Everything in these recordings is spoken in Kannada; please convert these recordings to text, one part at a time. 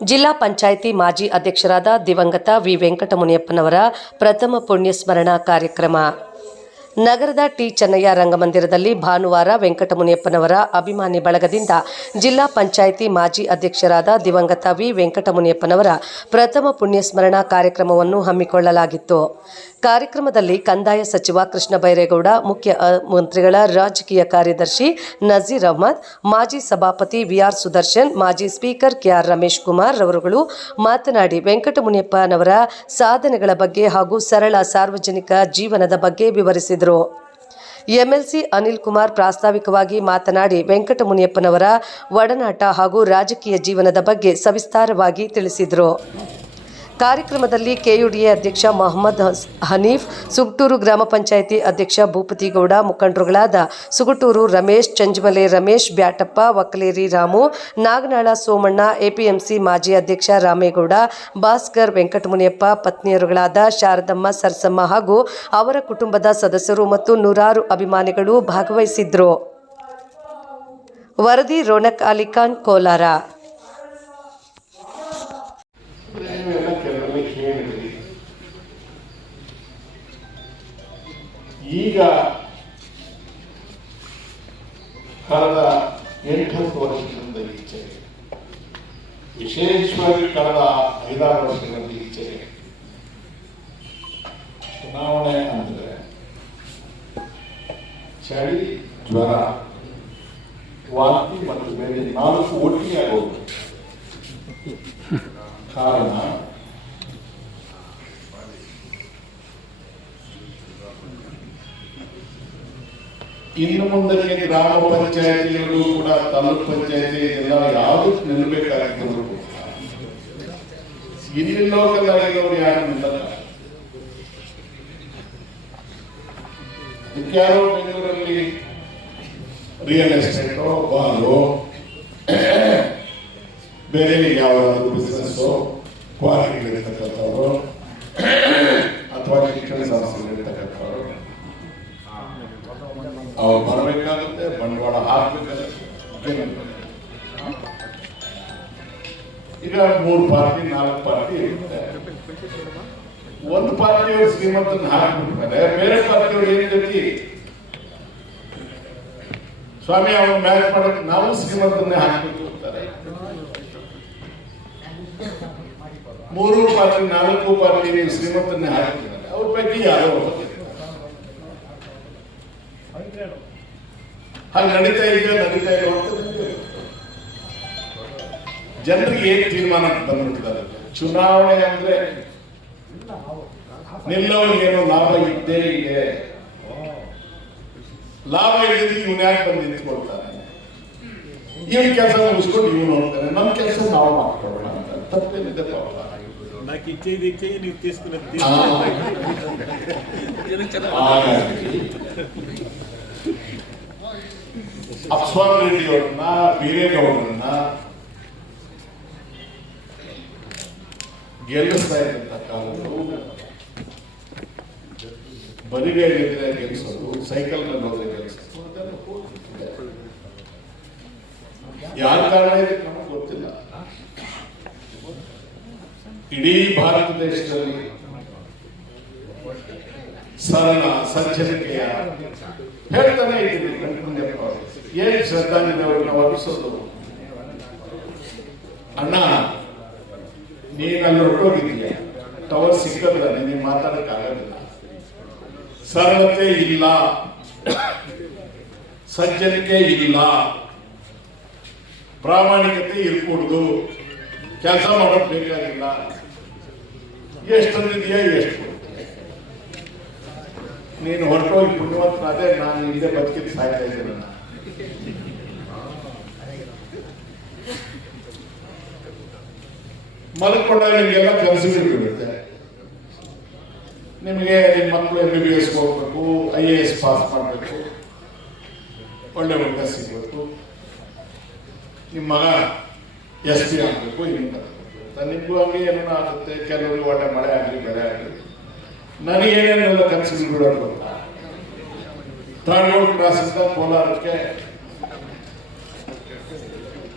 ಜಿಲ್ಲಾ ಪಂಚಾಯಿತಿ ಮಾಜಿ ಅಧ್ಯಕ್ಷರಾದ ದಿವಂಗತ ವಿ ವೆಂಕಟಮುನಿಯಪ್ಪನವರ ಪ್ರಥಮ ಪುಣ್ಯಸ್ಮರಣಾ ಕಾರ್ಯಕ್ರಮ ನಗರದ ಟಿ ಚೆನ್ನಯ್ಯ ರಂಗಮಂದಿರದಲ್ಲಿ ಭಾನುವಾರ ವೆಂಕಟಮುನಿಯಪ್ಪನವರ ಅಭಿಮಾನಿ ಬಳಗದಿಂದ ಜಿಲ್ಲಾ ಪಂಚಾಯಿತಿ ಮಾಜಿ ಅಧ್ಯಕ್ಷರಾದ ದಿವಂಗತ ವಿ ವೆಂಕಟಮುನಿಯಪ್ಪನವರ ಪ್ರಥಮ ಪುಣ್ಯಸ್ಮರಣಾ ಕಾರ್ಯಕ್ರಮವನ್ನು ಹಮ್ಮಿಕೊಳ್ಳಲಾಗಿತ್ತು. ಕಾರ್ಯಕ್ರಮದಲ್ಲಿ ಕಂದಾಯ ಸಚಿವ ಕೃಷ್ಣ ಬೈರೇಗೌಡ, ಮುಖ್ಯ ಮಂತ್ರಿಗಳ ರಾಜಕೀಯ ಕಾರ್ಯದರ್ಶಿ ನಜೀರ್ ಅಹ್ಮದ್, ಮಾಜಿ ಸಭಾಪತಿ ವಿಆರ್ ಸುದರ್ಶನ್, ಮಾಜಿ ಸ್ಪೀಕರ್ ಕೆಆರ್ ರಮೇಶ್ ಕುಮಾರ್ ರವರುಗಳು ಮಾತನಾಡಿ ವೆಂಕಟಮುನಿಯಪ್ಪನವರ ಸಾಧನೆಗಳ ಬಗ್ಗೆ ಹಾಗೂ ಸರಳ ಸಾರ್ವಜನಿಕ ಜೀವನದ ಬಗ್ಗೆ ವಿವರಿಸಿದರು. ಎಂಎಲ್ಸಿ ಅನಿಲ್ ಕುಮಾರ್ ಪ್ರಾಸ್ತಾವಿಕವಾಗಿ ಮಾತನಾಡಿ ವೆಂಕಟಮುನಿಯಪ್ಪನವರ ಒಡನಾಟ ಹಾಗೂ ರಾಜಕೀಯ ಜೀವನದ ಬಗ್ಗೆ ಸವಿಸ್ತಾರವಾಗಿ ತಿಳಿಸಿದರು. ಕಾರ್ಯಕ್ರಮದಲ್ಲಿ ಕೆಯುಡಿಎ ಅಧ್ಯಕ್ಷ ಮೊಹಮ್ಮದ್ ಹನೀಫ್, ಸುಗಟೂರು ಗ್ರಾಮ ಪಂಚಾಯಿತಿ ಅಧ್ಯಕ್ಷ ಭೂಪತಿಗೌಡ, ಮುಖಂಡರುಗಳಾದ ಸುಗಟೂರು ರಮೇಶ್, ಚಂಜಮಲೆ ರಮೇಶ್, ಬ್ಯಾಟಪ್ಪ, ವಕಲೇರಿ ರಾಮು, ನಾಗನಾಳ ಸೋಮಣ್ಣ, ಎಪಿಎಂಸಿ ಮಾಜಿ ಅಧ್ಯಕ್ಷ ರಾಮೇಗೌಡ, ಭಾಸ್ಕರ್, ವೆಂಕಟಮುನಿಯಪ್ಪ ಪತ್ನಿಯರುಗಳಾದ ಶಾರದಮ್ಮ, ಸರ್ಸಮ್ಮ ಹಾಗೂ ಅವರ ಕುಟುಂಬದ ಸದಸ್ಯರು ಮತ್ತು ನೂರಾರು ಅಭಿಮಾನಿಗಳು ಭಾಗವಹಿಸಿದ್ರು. ವರದಿ ರೋನಕ್ ಅಲಿಖಾನ್, ಕೋಲಾರ. ಈಗ ಕಳೆದ 8-10 ವರ್ಷಗಳಿಂದ ಈಚೆ, ವಿಶೇಷವಾಗಿ ಕಳೆದ 5-6 ವರ್ಷಗಳಿಂದ ಈಚೆ ಚುನಾವಣೆ ಅಂದರೆ ಚಳಿ, ಜ್ವರ, ವಾಂತಿ ಮತ್ತು ಬೇರೆ 4 ಒಟ್ಟಿಗೆ ಆಗೋದು. ಕಾರಣ ಇನ್ನು ಮುಂದಕ್ಕೆ ಗ್ರಾಮ ಪಂಚಾಯತಿಗಳು ಕೂಡ ತಾಲೂಕ್ ಪಂಚಾಯತಿ ಎಲ್ಲ ಯಾವುದಕ್ಕೆ ನಿಲ್ಲಬೇಕಾಗಿದ್ರು ಇಲ್ಲಿ ಲೋಕಲ್ ಆಗಿರೋರು ಯಾರು ನಿಲ್ಲಲ್ಲ. ಯಾರೋ ಬೆಂಗಳೂರಲ್ಲಿ ರಿಯಲ್ ಎಸ್ಟೇಟೋ, ಬಾರೋ, ಬೇರೆ ಯಾವ್ದಾದ್ರು ಬಿಸ್ನೆಸ್ ಕ್ವಾಲಿಟಿಗಳಿರ್ತಕ್ಕಂಥವ್ರು ಅಥವಾ ಶಿಕ್ಷಣ ಸಂಸ್ಥೆಗಳಿರ್ತಕ್ಕಂಥವ್ರು ಅವ್ರು ಬರಬೇಕಾಗುತ್ತೆ, ಬಂಡವಾಳ ಹಾಕಬೇಕಾಗುತ್ತೆ. ಈಗ 3 ಪಾರ್ಟಿ 4 ಪಾರ್ಟಿ ಇರುತ್ತೆ. ಒಂದು ಪಾರ್ಟಿಯವರು ಶ್ರೀಮಂತನ ಹಾಕಿಬಿಡ್ತಾರೆ, ಬೇರೆ ಪಾರ್ಟಿಯವರು ಏನ್ ಗತಿ? ಸ್ವಾಮಿ ಅವ್ರು ಮ್ಯಾಚ್ ಮಾಡಕ್ಕೆ ನಾವು ಶ್ರೀಮಂತನ್ನೇ ಹಾಕಬೇಕು ಅಂತಾರೆ. 3 ಪಾರ್ಟಿ 4 ಪಾರ್ಟಿ ನೀವು ಶ್ರೀಮಂತನ್ನೇ ಹಾಕಿದ್ದಾರೆ, ಅವ್ರ ಪೈಕಿ ಯಾರೋ ಹಾಗೆ ನಡೀತಾ ಇರುವಂತ ಜನರಿಗೆ ಏನ್ ತೀರ್ಮಾನ ಬಂದ್ಬಿಟ್ಟಿದ್ದಾರೆ. ಚುನಾವಣೆ ಅಂದ್ರೆ ನಿಲ್ಲೋರಿಗೇನೋ ಲಾಭ ಇದ್ದೇ ಇದೆ. ಲಾಭ ಇಲ್ಲದೆ ಇವನ್ ಯಾಕೆ ಬಂದು ನಿಂತ್ಕೊಳ್ತಾನೆ, ಇವನ್ ಕೆಲಸ ಮುಗಿಸ್ಕೊಂಡು ಇವನು ಹೋಗ್ತಾನೆ, ನಮ್ಮ ಕೆಲಸ ನಾವು ಮಾಡ್ಕೊಳ್ಳೋಣ ಅಂತ. ತಪ್ಪೇನಿದೆ ಪಾಪ. ಅಪ್ಸ್ವಾಮಿ ರೆಡ್ಡಿ ಅವ್ರನ್ನ, ಬೀರೇಗೌಡರನ್ನ ಗೆಲ್ಲಿಸ್ತಾ ಇದ್ದಂತ ಕಾಲಗಳು ಬರಿಗೈಲಿದ್ರೆ ಗೆಲ್ಲಿಸೋದು, ಸೈಕಲ್ ನಲ್ಲಿ ಹೋದ್ರೆ ಗೆಲ್ಲಿಸೋದು, ಯಾರ ಕಾರಣ ಇದಕ್ಕೆ ನಮಗೆ ಗೊತ್ತಿಲ್ಲ. ಇಡೀ ಭಾರತ ದೇಶದಲ್ಲಿ ಸರಳ ಸಜ್ಜನಿಕೆಯ ಹೇಳ್ತಾನೆ ಇದ್ದೀನಿ. ಏನ್ ಶ್ರದ್ಧಾಂಜಲಿಯವ್ರನ್ನ ವರ್ಣಿಸೋದು, ಅಣ್ಣ ನೀನಲ್ಲಿ ಹೊರಟೋಗಿದ್ದೀಯ, ಟವರ್ ಸಿಕ್ಕಲ್ಲ, ನಿನಗೆ ಮಾತಾಡಕ್ಕಾಗಲ್ಲ. ಸರಳತೆ ಇಲ್ಲ, ಸಜ್ಜನಿಕೆ ಇಲ್ಲ, ಪ್ರಾಮಾಣಿಕತೆ ಇರ್ಕೂಡ್ದು, ಕೆಲಸ ಮಾಡೋದು ಬೇಕಾಗಿಲ್ಲ. ಎಷ್ಟು ತಂದಿದೆಯಾ, ಎಷ್ಟು ನೀನು ಹೊರಟೋಗಿ ಪುಣ್ಯವಂತನಾದೆ, ನಾನು ಹಿಂದೆ ಬದುಕಿದ್ದು ಸಾಯ್ತಾ ಇದ್ದೇನೆ. ಮಲ್ಕೊಂಡಾಗ ನಿಮಗೆಲ್ಲ ಕನಸುಗಳು ಬೀಳುತ್ತೆ. ನಿಮಗೆ ನಿಮ್ಮ ಮಕ್ಕಳು MBBS ಹೋಗ್ಬೇಕು, IAS ಪಾಸ್ ಮಾಡಬೇಕು, ಒಳ್ಳೆ ಹುಡುಗ ಸಿಗಬೇಕು, ನಿಮ್ಮ ಮಗ SP ಆಗಬೇಕು, ನಿಮ್ಗೂ ಹಂಗೆ ಏನೋ ಆಗುತ್ತೆ. ಕೆಲವರು ಒಳ್ಳೆ ಮಳೆ ಆಗಲಿ ಬೆಳೆ ಆಗಲಿ. ನನಗೇನೇನೆಲ್ಲ ಕನಸುಗಳು ಬಿಡೋದು. ತಾಳ್ಗೋಡು ಕ್ರಾಸಿಂದ ಕೋಲಾರಕ್ಕೆ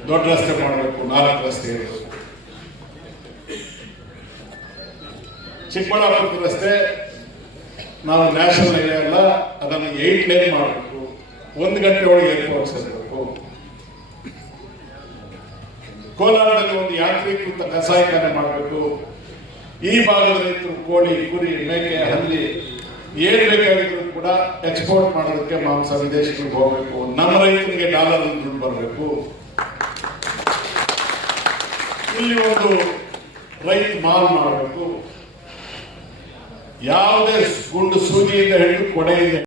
ದೊಡ್ಡ ರಸ್ತೆ ಮಾಡಬೇಕು, 4 ರಸ್ತೆ ಇರಬೇಕು. ಚಿಕ್ಕಬಳ್ಳಾಪುರದ ರಸ್ತೆ ನಾವು ನ್ಯಾಷನಲ್ ಹೈವೇ ಅಲ್ಲ, ಅದನ್ನು 8 ಲೇನ್ ಮಾಡಬೇಕು. 1 ಗಂಟೆ ಒಳಗೆ ಏರ್ಪೋರ್ಟ್ ಸೇರಬೇಕು. ಕೋಲಾರದಲ್ಲಿ ಒಂದು ಯಾಂತ್ರೀಕೃತ ಕಸಾಯಿಖಾನೆ ಮಾಡಬೇಕು. ಈ ಭಾಗದ ರೈತರು ಕೋಳಿ, ಕುರಿ, ಮೇಕೆ, ಹಂದಿ ಏನು ಬೇಕಾಗಿದ್ರು ಕೂಡ ಎಕ್ಸ್ಪೋರ್ಟ್ ಮಾಡೋದಕ್ಕೆ ಮಾಂಸ ವಿದೇಶಗಳಿಗೆ ಹೋಗಬೇಕು. ನಮ್ಮ ರೈತರಿಗೆ ಡಾಲರ್ ದುಡ್ಡು ಬರಬೇಕು. ಇಲ್ಲಿ ಒಂದು ರೈತ ಮಾಲ್ ಮಾಡಬೇಕು. ಯಾವುದೇ ಗುಂಡು ಸೂಜಿಯಿಂದ ಹಿಡಿದು ಕೊಡೆಯಿಂದ